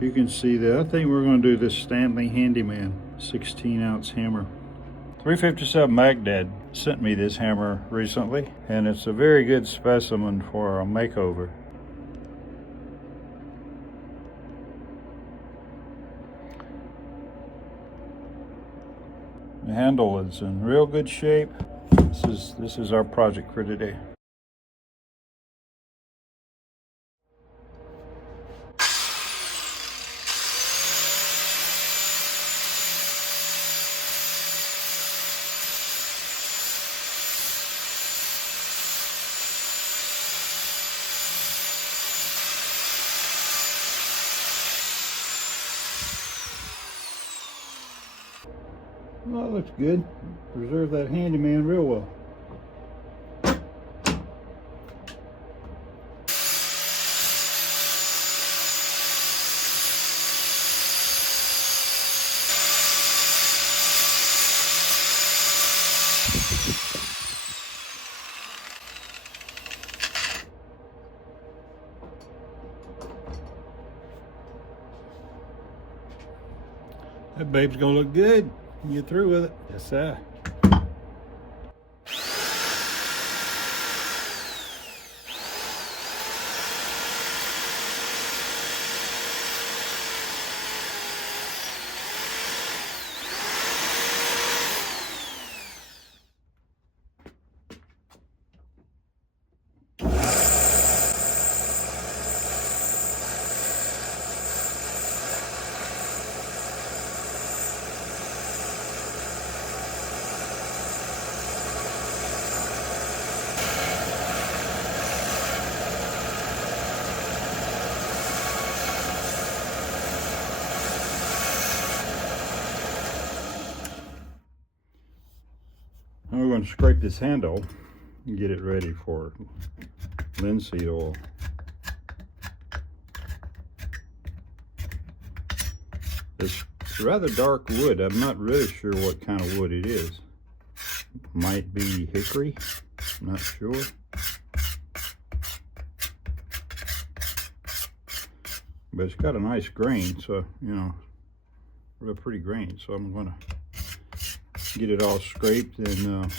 You can see that. I think we're going to do this Stanley Handyman 16-ounce hammer. 357 Magdad sent me this hammer recently, and it's a very good specimen for a makeover. The handle is in real good shape. This is our project for today. Well, that looks good. Preserve that Handyman real well. That babe's gonna look good when you get through with it. Yes, sir. Now we're going to scrape this handle and get it ready for linseed oil. It's rather dark wood. I'm not really sure what kind of wood it is. Might be hickory, I'm not sure. But it's got a nice grain, so, you know, real pretty grain. So I'm going to get it all scraped and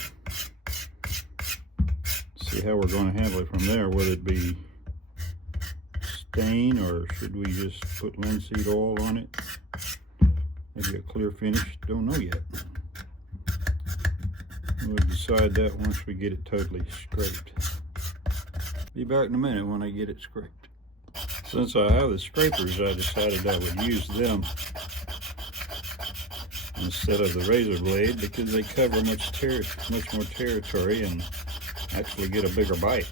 see how we're going to handle it from there. Would it be stain, or should we just put linseed oil on it? Maybe a clear finish, don't know yet. We'll decide that once we get it totally scraped. Be back in a minute when I get it scraped. Since I have the scrapers, I decided I would use them instead of the razor blade because they cover much more territory and actually get a bigger bite.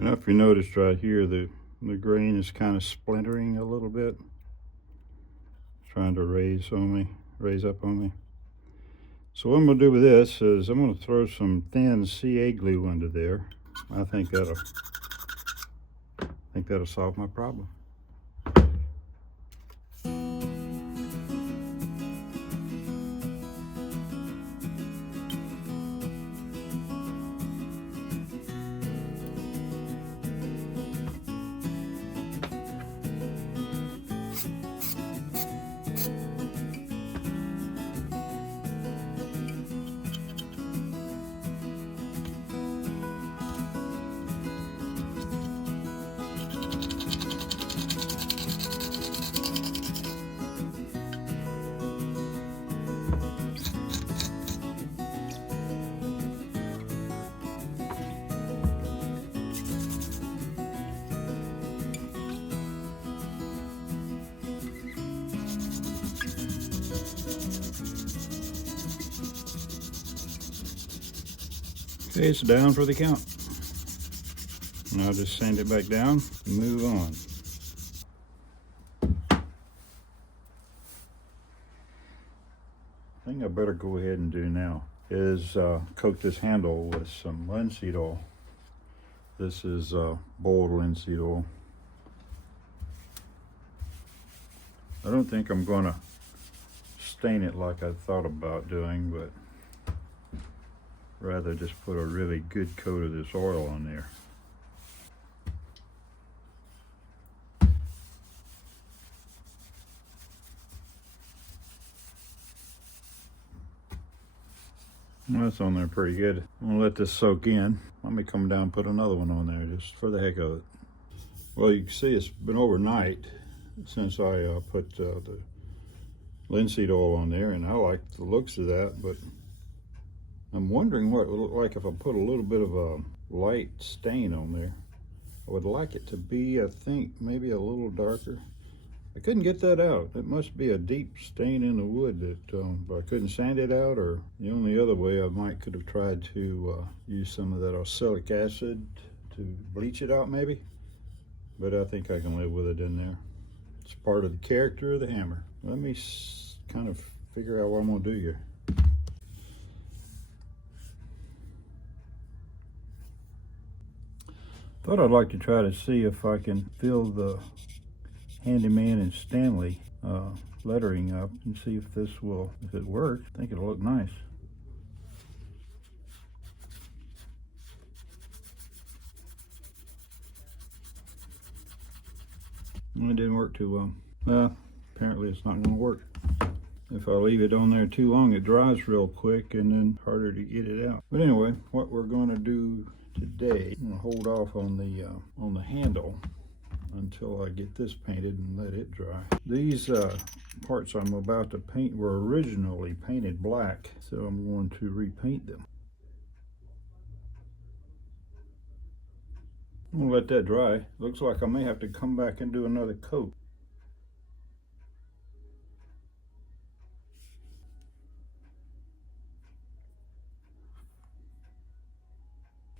Now if you notice right here, the grain is kind of splintering a little bit. Trying to raise up on me. So what I'm going to do with this is I'm going to throw some thin CA glue under there. I think that'll solve my problem. Okay, it's down for the count. And I'll just sand it back down and move on. The thing I better go ahead and do now is coat this handle with some linseed oil. This is boiled linseed oil. I don't think I'm gonna stain it like I thought about doing, but rather just put a really good coat of this oil on there. Well, that's on there pretty good. I'm gonna let this soak in. Let me come down and put another one on there just for the heck of it. Well, you can see it's been overnight since I put the linseed oil on there, and I like the looks of that, but I'm wondering what it would look like if I put a little bit of a light stain on there. I would like it to be, I think, maybe a little darker. I couldn't get that out. It must be a deep stain in the wood that, but I couldn't sand it out, or the only other way I could have tried to use some of that oxalic acid to bleach it out maybe. But I think I can live with it in there. It's part of the character of the hammer. Let me kind of figure out what I'm gonna do here. Thought I'd like to try to see if I can fill the Handyman and Stanley lettering up and see if if it works. I think it'll look nice. It didn't work too well. Well, apparently it's not going to work. If I leave it on there too long, it dries real quick and then harder to get it out. But anyway, what we're going to do today, I'm going to hold off on the handle until I get this painted and let it dry. These parts I'm about to paint were originally painted black, so I'm going to repaint them. I'm gonna let that dry. Looks like I may have to come back and do another coat.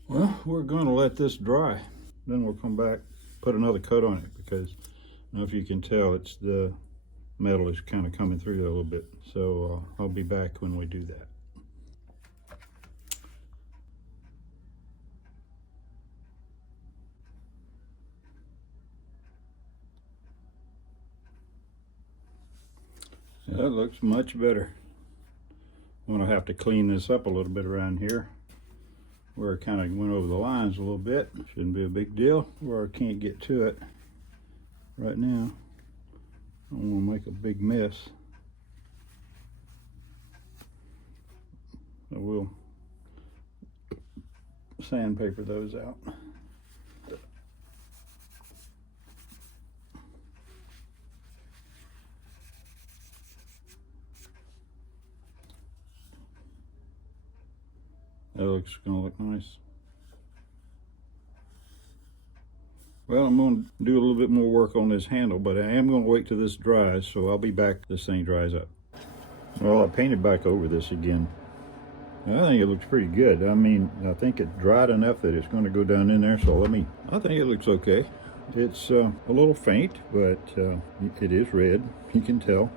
Well, we're gonna let this dry. Then we'll come back, put another coat on it, because I don't know if you can tell, it's the metal is kind of coming through a little bit. So I'll be back when we do that. That looks much better. I'm gonna have to clean this up a little bit around here, where I kind of went over the lines a little bit. Shouldn't be a big deal. Where I can't get to it right now, I don't want to make a big mess. I will sandpaper those out. That looks gonna look nice. Well, I'm gonna do a little bit more work on this handle, but I am gonna wait till this dries, so I'll be back this thing dries up. Well, I painted back over this again. I think it looks pretty good. I mean, I think it dried enough that it's gonna go down in there, so I think it looks okay. It's a little faint, but it is red, you can tell.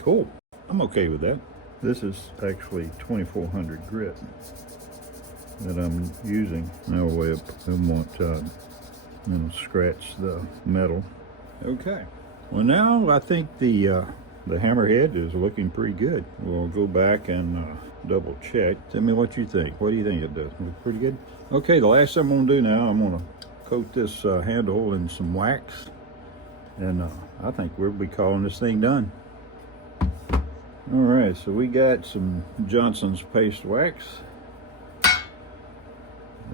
Cool, I'm okay with that. This is actually 2400 grit that I'm using. Now I won't scratch the metal. Okay. Well, now I think the hammerhead is looking pretty good. We'll go back and double check. Tell me what you think. What do you think it does? Look pretty good? Okay, the last thing I'm gonna do now, I'm gonna coat this handle in some wax, and I think we'll be calling this thing done. All right, so we got some Johnson's paste wax.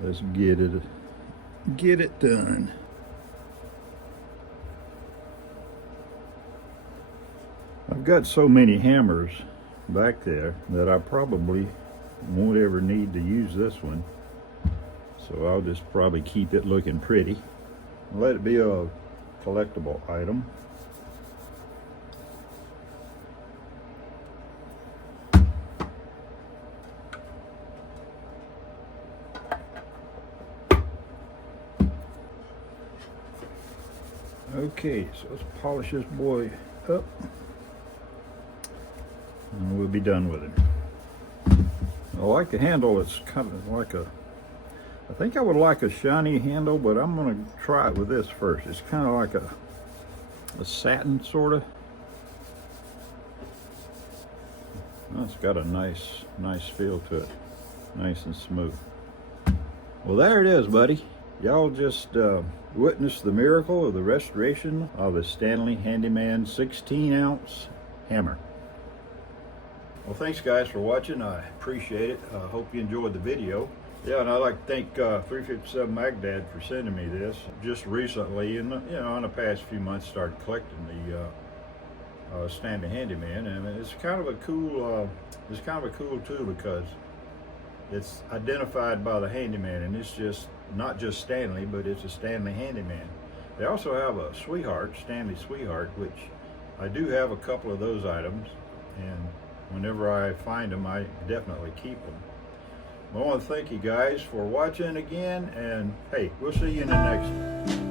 Let's get it done. I've got so many hammers back there that I probably won't ever need to use this one. So I'll just probably keep it looking pretty. Let it be a collectible item. Okay, so let's polish this boy up and we'll be done with it. I like the handle. It's kind of like I think I would like a shiny handle, but I'm going to try it with this first. It's kind of like a satin sort of. Well, it's got a nice feel to it. Nice and smooth. Well, there it is, buddy. Y'all just witnessed the miracle of the restoration of a Stanley Handyman 16-ounce hammer. Well, thanks guys for watching. I appreciate it. I hope you enjoyed the video. Yeah, and I'd like to thank 357 Magdad for sending me this just recently. And you know, in the past few months, started collecting the Stanley Handyman, and it's kind of a cool tool because it's identified by the Handyman, and it's just not just Stanley, but it's a Stanley Handyman. They also have a Sweetheart, Stanley Sweetheart, which I do have a couple of those items, and whenever I find them, I definitely keep them. I want to thank you guys for watching again, and hey, we'll see you in the next one.